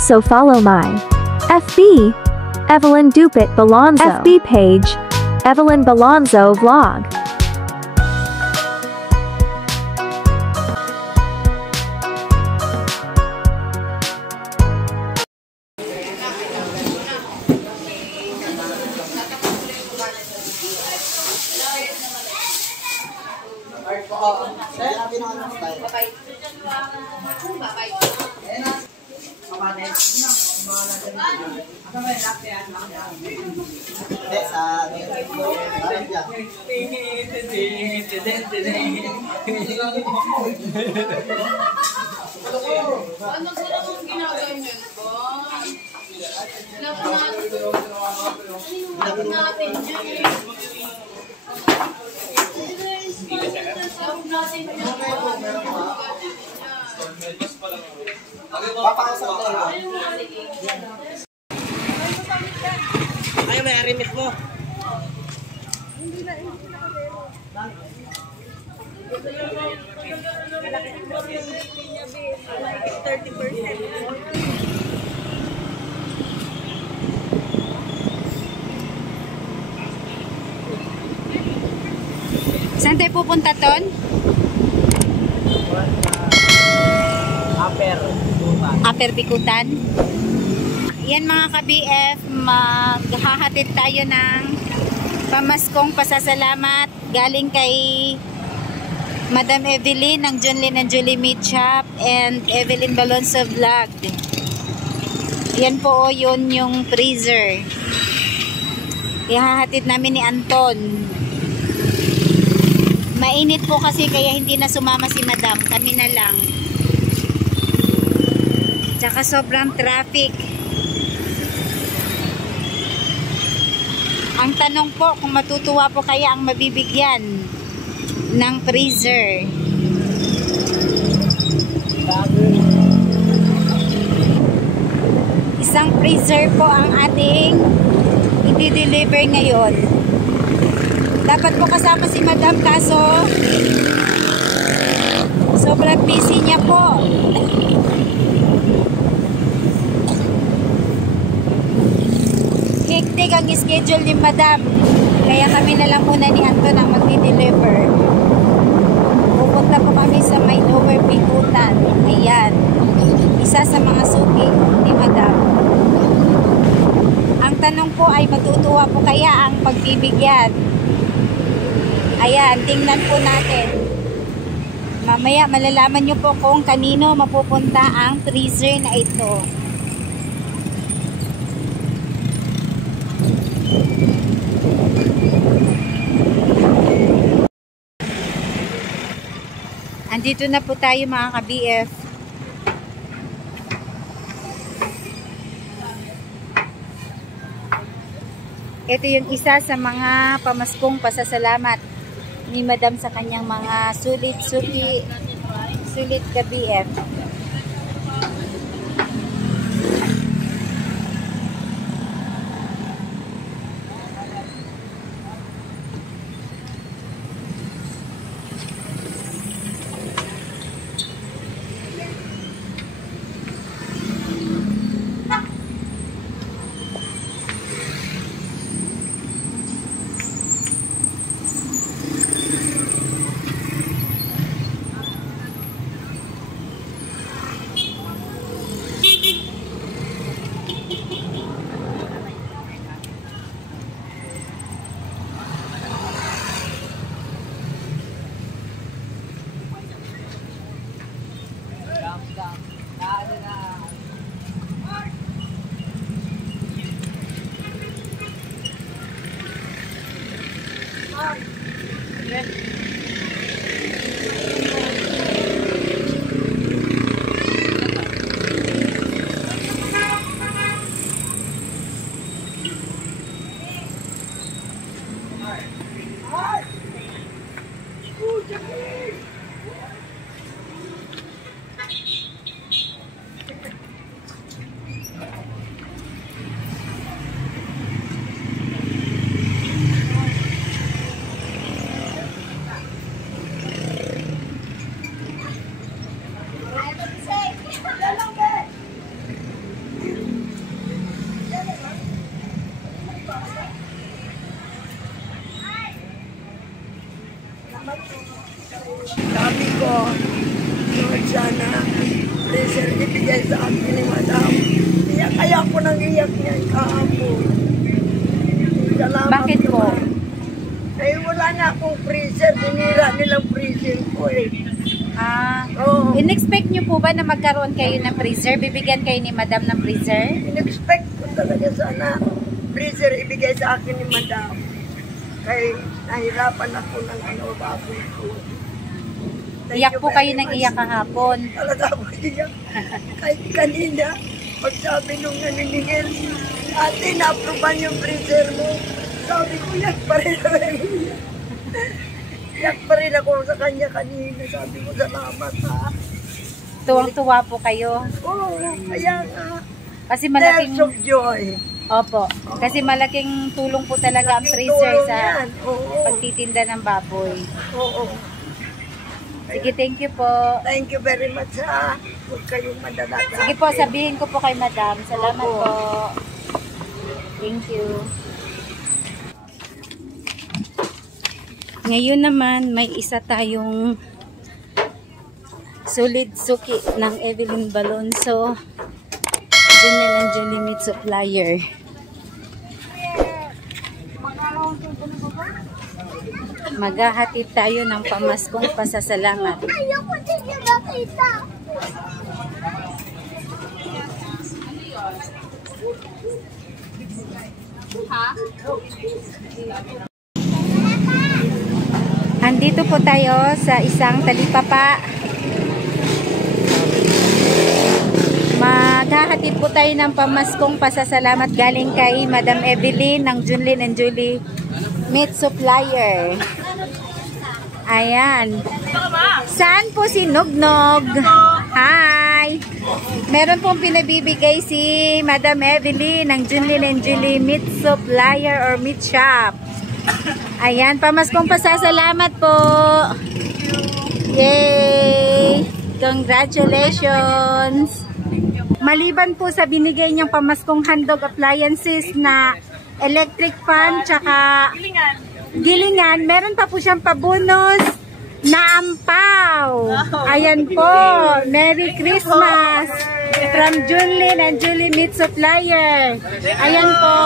Also follow my FB, Evelyn Dupit Balonzo, FB page, Evelyn Balonzo Vlog. Ano ko namang ginaganyan ko? Love natin yan eh. Love natin yan. Ayaw, may arimit mo. Saan tayo pupunta, Ton? Upper Bikutan. Yan mga ka-BF, maghahatid tayo ng pamaskong pasasalamat galing kay Madam Evelyn ng Junlin and Julie Meat Shop and Evelyn Balonzo Vlog. Yan po yun yung freezer. Ihahatid namin ni Anton. Mainit po kasi kaya hindi na sumama si Madam. Kami na lang. Tsaka sobrang traffic. Ang tanong po kung matutuwa po kaya ang mabibigyan ng freezer. Isang freezer po ang ating i-deliver ngayon. Dapat po kasama si Madam kaso sobrang busy niya po. Hektik ang schedule ni Madam. Kaya kami na lang muna ni Anton ang magdi-deliver. Pupunta po kami sa may Upper Bikutan. Ayan. Isa sa mga suki ni Madam. Ang tanong po ay matutuwa po kaya ang pagbibigyan. Ayan, tingnan po natin. Mamaya malalaman nyo po kung kanino mapupunta ang freezer na ito. Andito na po tayo mga ka-BF. Ito yung isa sa mga pamaskong pasasalamat ni Madam sa kanyang mga sulit ka-BF. Sabi ko, Lord, sana freezer ibigay sa akin ni Madam. Kaya ako nang iyak niya kahapon. Salamat. Bakit po? Eh, wala na akong freezer. Dinira nilang freezer ko eh. Oo. In-expect nyo po ba na magkaroon kayo ng freezer? Bibigyan kayo ni Madam ng freezer? In-expect ko talaga sana freezer ibigay sa akin ni Madam. Kaya nahirapan ako ng baboy ko. Iyak po kayo ng iyak kahapon. Talaga ako iyak. Kahit kanina, pagsabi nung naniningil, ate, na-aproban yung freezer mo. Sabi ko, yak pa rin ako. Yak pa rin ako sa kanya kanina. Sabi ko, salamat ha. Tuwang-tuwa po kayo. Oo, kaya nga. Kasi malaking... Tears of joy. Opo. Kasi malaking tulong po talaga ang freezer Tulong sa yan. Oo. pagtitinda ng baboy. Oo. Sige, thank you po. Thank you very much ha. Huwag kayong madalata. Sige po, sabihin ko po kay Madam. Salamat Opo. po. Thank you. Ngayon naman, may isa tayong solid suki ng Evelyn Balonzo. Junel and Julie Meat Supplier. Maghahatid tayo ng pamaskong pasasalamat. Ayoko din yung nakita. Andito po tayo sa isang talipapa. Maghahatid po tayo ng pamaskong pasasalamat galing kay Madam Evelyn ng Junlin and Julie Meat Supplier. Ayan. Saan po si Nugnog? Hi! Meron pong pinabibigay si Madam Evelyn ng Junlin and Julie Meat Supplier or Meat Shop. Ayan, pamaskong pasasalamat po. Yay! Congratulations! Maliban po sa binigay niyang pamaskong handog appliances na electric fan tsaka gilingan, meron pa po siyang pabonus na ampaw. Ayan po. Merry Christmas from Junlin and Julie Meat Supplier. Ayan po.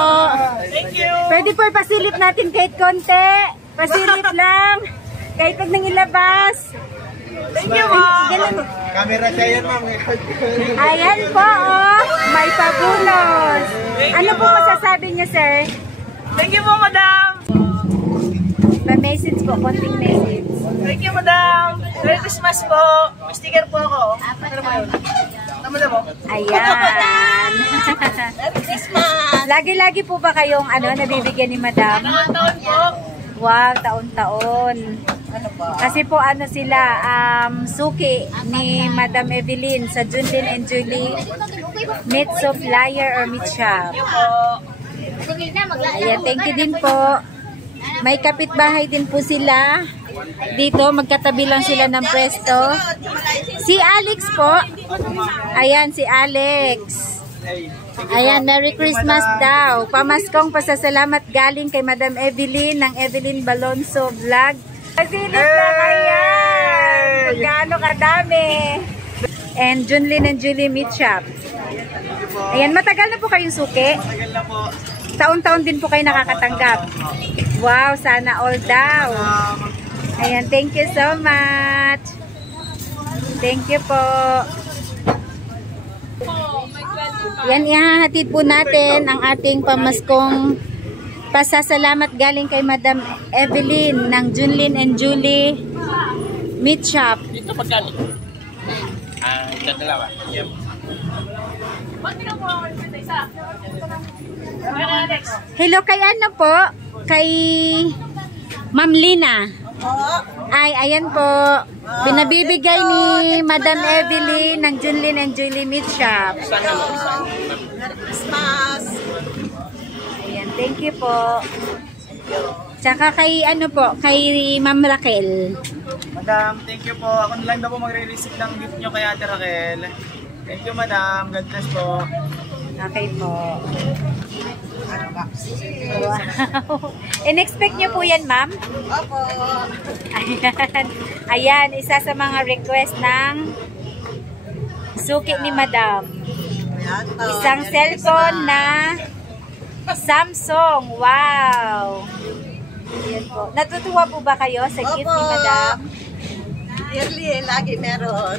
Thank you. Pwede po ipasilip natin kahit konti. Pasilip lang. Kahit pag nang ilabas. Thank you, ma'am. Camera siya yan, ma'am. Ayan po, oh. May pabonus. Thank Ano you po po. masasabi niyo, sir? Thank you po, madam. Pa-message po, konting message. Thank you, madam. Merry Christmas po. May sticker po ako. Ano ba yun? Tama na po? Ayan. Merry Christmas. Lagi-lagi po ba kayong nabibigyan ni Madam? Mga taon po. Wow, taon-taon. Kasi po sila, suki ni Madam Evelyn sa Junlin and Julie Meat Supplier or Meat Shop. Ayan, thank you din po. May kapitbahay din po sila. Dito, magkatabi lang sila ng pwesto. Si Alex po. Ayan, si Alex. Ayan, Merry Christmas daw. Pamaskong pasasalamat galing kay Madam Evelyn ng Evelyn Balonzo Vlog. Pasilip lang, ayan. Magkano kadami. And Junlin and Julie Meat Shop. Ayan, matagal na po kayong suki? Tagal na po. Taon-taon din po kayo nakakatanggap. Wow, sana all daw. Ayan, thank you so much. Thank you po. Yan, ihahatid po natin ang ating pamaskong pasasalamat galing kay Madam Evelyn ng Junlin and Julie Meat Shop. Dito pagkali. Ito dalawa. Yep. Hello kay po? Kay Ma'am Lina. Ay, ayan po. Pinabibigay ni Madam Evelyn ng Junlin and Julie Meat Shop. Merry Christmas. Ayan, thank you po. Tsaka kay kay Ma'am Raquel. Madam, thank you po. Ako na lang daw po magre-receive ng gift nyo kay Ate Raquel. Thank you, madam. God bless po. Okay po. Unboxing. Wow. In-expect niyo po yan, ma'am? Opo. Ayan. Ayan, isa sa mga request ng suki ni Madam. Ayan to. Isang Merry cellphone Christmas. na Samsung. Wow! Ayan po. Natutuwa po ba kayo sa gift ni Madam? Yearly, lagi meron.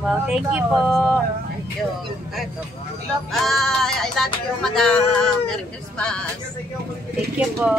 Wow, thank you po. Thank you. I love you, Madam. Merry Christmas. Thank you po.